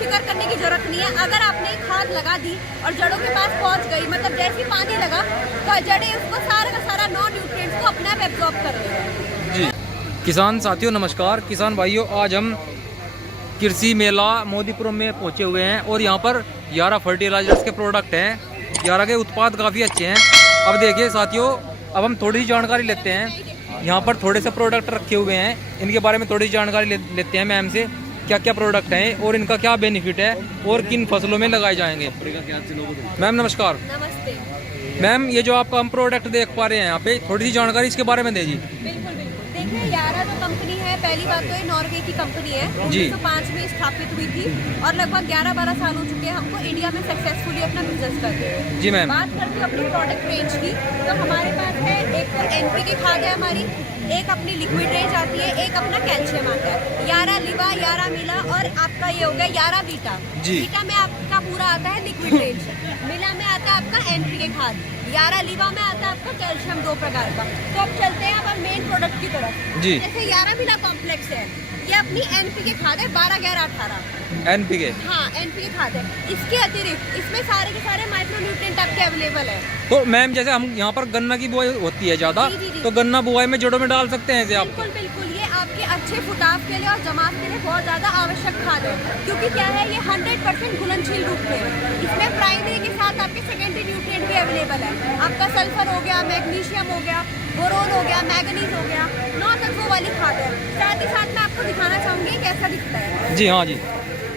फिक्र करने की जरूरत नहीं है। अगर आपने खाद लगा दी और जड़ों के पास पहुंच गई, मतलब जैसे पानी लगा तो जड़ें उसको सारा का सारा नॉन न्यूट्रिएंट्स को अपने आप एब्जॉर्ब कर लेगा। जी किसान साथियों नमस्कार। किसान भाइयों, आज हम कृषि मेला मोदीपुरम में पहुंचे हुए हैं और यहाँ पर यारा फर्टिलाइजर्स के प्रोडक्ट हैं। यारा के उत्पाद काफ़ी अच्छे हैं। अब देखिए साथियों, अब हम थोड़ी सी जानकारी लेते हैं। यहाँ पर थोड़े से प्रोडक्ट रखे हुए हैं, इनके बारे में थोड़ी सी जानकारी लेते हैं मैम से। क्या क्या प्रोडक्ट हैं और इनका क्या बेनिफिट है और किन फसलों में लगाए जाएंगे। मैम नमस्कार। नमस्ते मैम, ये जो आपका हम प्रोडक्ट देख पा रहे हैं यहाँ पे, थोड़ी सी जानकारी इसके बारे में दीजिए। बिल्कुल बिल्कुल। देखिए, यारा जो कंपनी है, पहली बात तो ये नॉर्वे की कंपनी है। 1905 में स्थापित हुई थी और लगभग 11-12 साल हो चुके हैं हमको इंडिया में सक्सेसफुली अपना बिजनेस करते हुए। जी मैम। बात करते हैं अपनी प्रोडक्ट रेंज की, तो हमारे पास है एक तो एनपीके खाद है हमारी, एक अपनी लिक्विड रेंज आती है, एक अपना कैल्शियम आता है। यारा लिवा, यारा मिला और आपका ये हो गया यारा बीटा। बीटा में आपका पूरा आता है लिक्विड रेंज, मिला में आता है आपका एनपीके खाद, यारा लिवा में आता है आपका कैल्शियम, 2 प्रकार का। तो अब चलते हैं अब मेन प्रोडक्ट की तरफ। जी। जैसे यारा मिला कॉम्प्लेक्स है, ये अपनी एनपीके खाद है 12, 11, 18 एनपीके। हाँ, एनपीके खाद है। इसके अतिरिक्त इसमें सारे के सारे माइक्रो न्यूट्रिएंट आपके अवेलेबल है। तो मैम, जैसे हम यहाँ पर गन्ना की बुआई होती है ज्यादा, तो गन्ना बुआई में जड़ों में डाल सकते हैं आप? बिल्कुल बिल्कुल। ये आपके अच्छे फुटाव के लिए और जमात के लिए बहुत ज्यादा आवश्यक खाद है, क्योंकि क्या है, ये 100% घुलनशील रूप में है। इसमें प्राइमरी के साथ आपके सेकेंडरी न्यूट्रिएंट भी अवेलेबल है। आपका सल्फर हो गया, मैग्नीशियम हो गया, बोरोन हो गया, मैंगनीज हो गया, 9 तत्वों वाली खाद है। साथ ही साथ मैं आपको दिखाना चाहूंगी कैसा दिखता है। जी हाँ जी।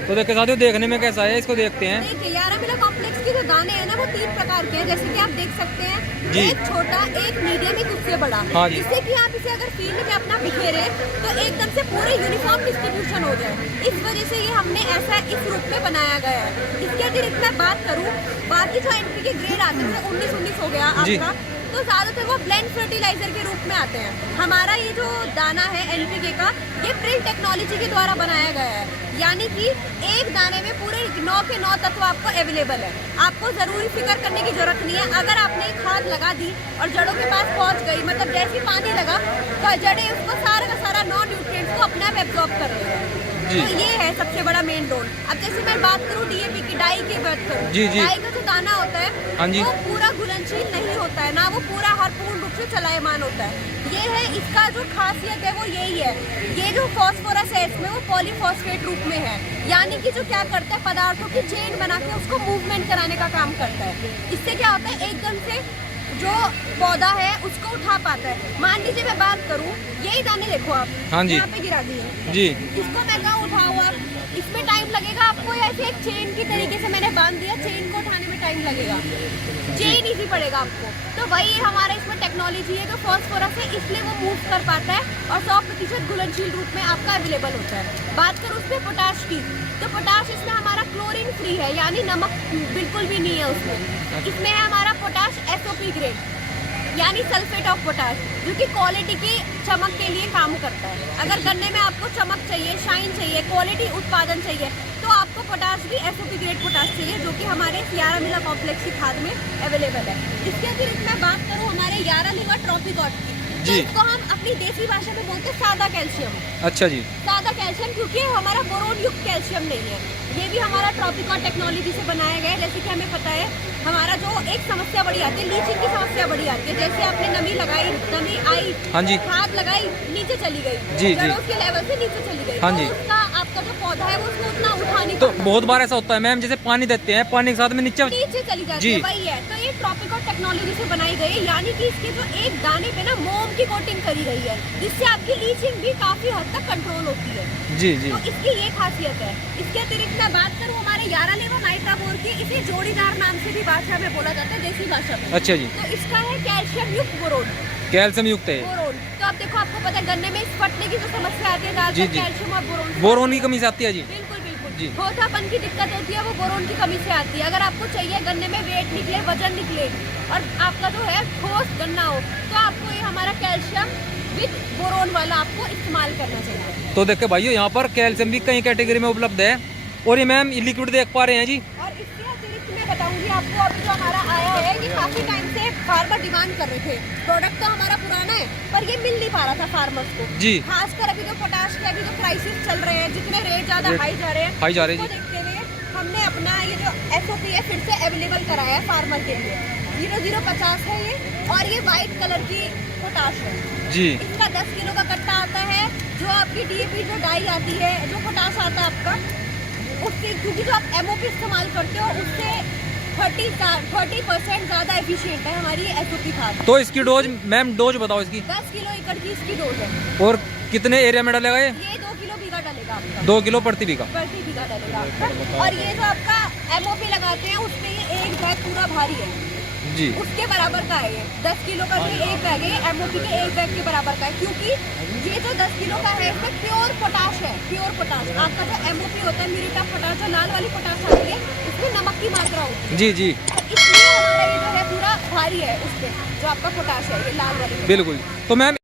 तो देखिए साथियों, देखने में कैसा है, इसको देखते हैं। देखिए, यारा मिला कॉम्प्लेक्स के जो दाने हैं ना, वो 3 प्रकार के हैं, जैसे कि आप देख सकते हैं। एक छोटा, एक मीडियम, एक उससे बड़ा। हाँ जी। जिससे कि आप इसे अगर फील्ड में अपना बिखेरे तो एकदम से पूरे यूनिफॉर्म डिस्ट्रीब्यूशन हो जाए। इस वजह से ये हमने ऐसा इस रूप में बनाया गया है। इसके अतिरिक्त मैं बात करूँ, बाकी जो एनपीके ग्रेड आते हैं, 19-19 हो गया आपका, तो ज्यादातर वो ब्लेंड फर्टिलाइजर के रूप में आते हैं। हमारा ये जो दाना है एनपीके का, ये प्रिंट टेक्नोलॉजी के द्वारा बनाया गया है, यानी कि एक दाने में पूरे 9 के 9 तत्व आपको अवेलेबल है। आपको जरूरी फिक्र करने की जरूरत नहीं है। अगर आपने खाद लगा दी और जड़ों के पास पहुंच गई, मतलब जैसे पानी लगा तो जड़ें उसको सारा का सारा नॉन न्यूट्रिएंट्स को अपने आप एब्जॉर्ब कर लेगा। तो ये है सबसे बड़ा मेन रोल। अब जैसे मैं बात करूँ डीएपी की, डाई की बात करूँ, डाई का जो दाना होता है वो पूरा घुलनशील नहीं होता है ना, वो पूरा हर पूर्ण रूप से चलायमान होता है। ये है इसका जो खासियत है, वो यही है। ये जो फॉस्फोरस है इसमें, वो पॉलीफॉस्फेट रूप में है, यानी कि जो क्या करता है, पदार्थों की चेन बना के उसको मूवमेंट कराने का काम करता है। इससे क्या होता है, एकदम से जो पौधा है उसको उठा पाता है। मान लीजिए मैं बात करूँ, यही दाने देखो आप, हाँ जी, यहाँ पे गिरा दिए जी। इसको मैं कहूँ उठाओ आप, इसमें टाइम लगेगा आपको, या ऐसे एक चेन की तरीके से मैंने बांध दिया, चेन को उठाने में टाइम लगेगा, चेन इजी पड़ेगा आपको। तो वही हमारा इसमें टेक्नोलॉजी है, जो फॉस्फोरस है इसलिए वो मूव कर पाता है और 100% घुलनशील रूप में आपका अवेलेबल होता है। बात करूँ उस पर पोटाश की, तो पोटाश इसमें हमारा क्लोरीन फ्री है, यानी नमक बिल्कुल भी नहीं है उसमें। इसमें है हमारा पोटाश SOP ग्रेड, यानी सल्फेट ऑफ पोटाश, जो कि क्वालिटी की चमक के लिए काम करता है। अगर गन्ने में आपको चमक चाहिए, शाइन चाहिए, क्वालिटी उत्पादन चाहिए, तो आपको पोटाश भी SOP ग्रेड पोटाश चाहिए, जो कि हमारे यारा मिला कॉम्प्लेक्स की खाद में अवेलेबल है। इसके अतिरिक्त मैं बात करूँ हमारे यारा लिवा ट्रॉपिकॉट की, तो इसको हम अपनी देसी भाषा में बोलते हैं सादा कैल्शियम। अच्छा जी। सादा कैल्शियम, क्योंकि हमारा बोरोन युक्त कैल्शियम नहीं है। ये भी हमारा ट्रॉपिकॉट टेक्नोलॉजी से बनाया गया है। जैसे कि हमें पता है, हमारा जो एक समस्या बड़ी आती है, लीचिंग की समस्या बड़ी आती है। जैसे आपने नमी लगाई, नमी आई, हाँ जी, खाद लगाई, नीचे चली गई, जी जड़ों के लेवल से नीचे चली गई, हाँ तो जी, उसका आपका जो पौधा है वो उसको उतना उठा नहीं तो पाता। बहुत बार ऐसा होता है मैम, जैसे पानी देते हैं, पानी के साथ में नीचे चली जाती है, वही है। तो ये ट्रॉपिकॉट टेक्नोलॉजी से बनाई गई है, यानी कि इसके जो एक दाने पे ना मोम की कोटिंग करी गई है, जिससे आपकी लीचिंग भी काफी हद तक कंट्रोल होती है। जी जी। तो इसकी ये खासियत है। इसके अतिरिक्त मैं बात करूँ हमारे यारा लेवा नाइट्राबोर की, इसे जोड़ीदार नाम से भी भाषा में बोला जाता है, देसी भाषा में। अच्छा जी। तो इसका है कैल्शियम युक्त बोरोन। कैल्शियम युक्त है बोरोन। तो अब देखो, आपको पता है गन्ने में फटने की जो समस्या आती है, ज्यादातर कैल्शियम और बोरोन की कमी से आती है जी। बिल्कुल बिल्कुल जी। ठोसापन की दिक्कत होती है, वो बोरोन की कमी से आती है। अगर आपको चाहिए गन्ने में वेट निकले, वजन निकले और आपका जो है ठोस गन्ना हो, तो आपको ये हमारा कैल्शियम विद बोरोन वाला आपको इस्तेमाल करना चाहिए। तो देखिए भाइयों, यहाँ पर कैल्शियम भी कई कैटेगरी में उपलब्ध है। और ये मैम लिक्विड देख पा रहे हैं जी। और इसके अतिरिक्त मैं बताऊंगी आपको, अभी जो हमारा आया है, कि काफी टाइम से फार्मर डिमांड कर रहे थे। प्रोडक्ट तो हमारा पुराना है, पर ये मिल नहीं पा रहा था फार्मर्स को जी। खासकर अभी जो पोटाश के अभी जो प्राइसेस चल रहे हैं, जितने रेट ज्यादा हाई जा रहे हैं, देखते हुए हमने अपना ये जो SOP है फिर से अवेलेबल कराया है फार्मर के लिए। 0050 है ये, और ये वाइट कलर की पोटाश है जी। इसका 10 किलो का कट्टा आता है। जो आपकी DAP जो डाई आती है, जो पोटाश आता है आपका, उससे क्योंकि जो आप MOP इस्तेमाल करते हो उससे 30% ज़्यादा एफिशिएंट है हमारी SOP खाद। तो इसकी डोज मैम, डोज बताओ इसकी। 10 किलो एकड़ की इसकी डोज है। और कितने एरिया में डालेगा ये? 2 किलो बीघा डालेगा आपका। 2 किलो प्रति बीघा बीघा डालेगा आपका। और ये जो आपका MOP लगाते हैं उसमें ये एक बैग पूरा भारी है जी। उसके बराबर का है ये। 10 किलो का जो एक बैग है MOP के एक बैग के बराबर का है, क्योंकि ये जो 10 किलो का है इसमें प्योर पोटाश है। प्योर पोटाश आपका जो MOP होता है, म्यूरेट ऑफ पोटाश, जो लाल वाली पोटाश आती है उसमें नमक की मात्रा होती है। जी जी, इसलिए हमारा ये जो है पूरा भारी है उसपे, जो आपका पोटाश है ये लाल वाली। बिल्कुल। तो मैम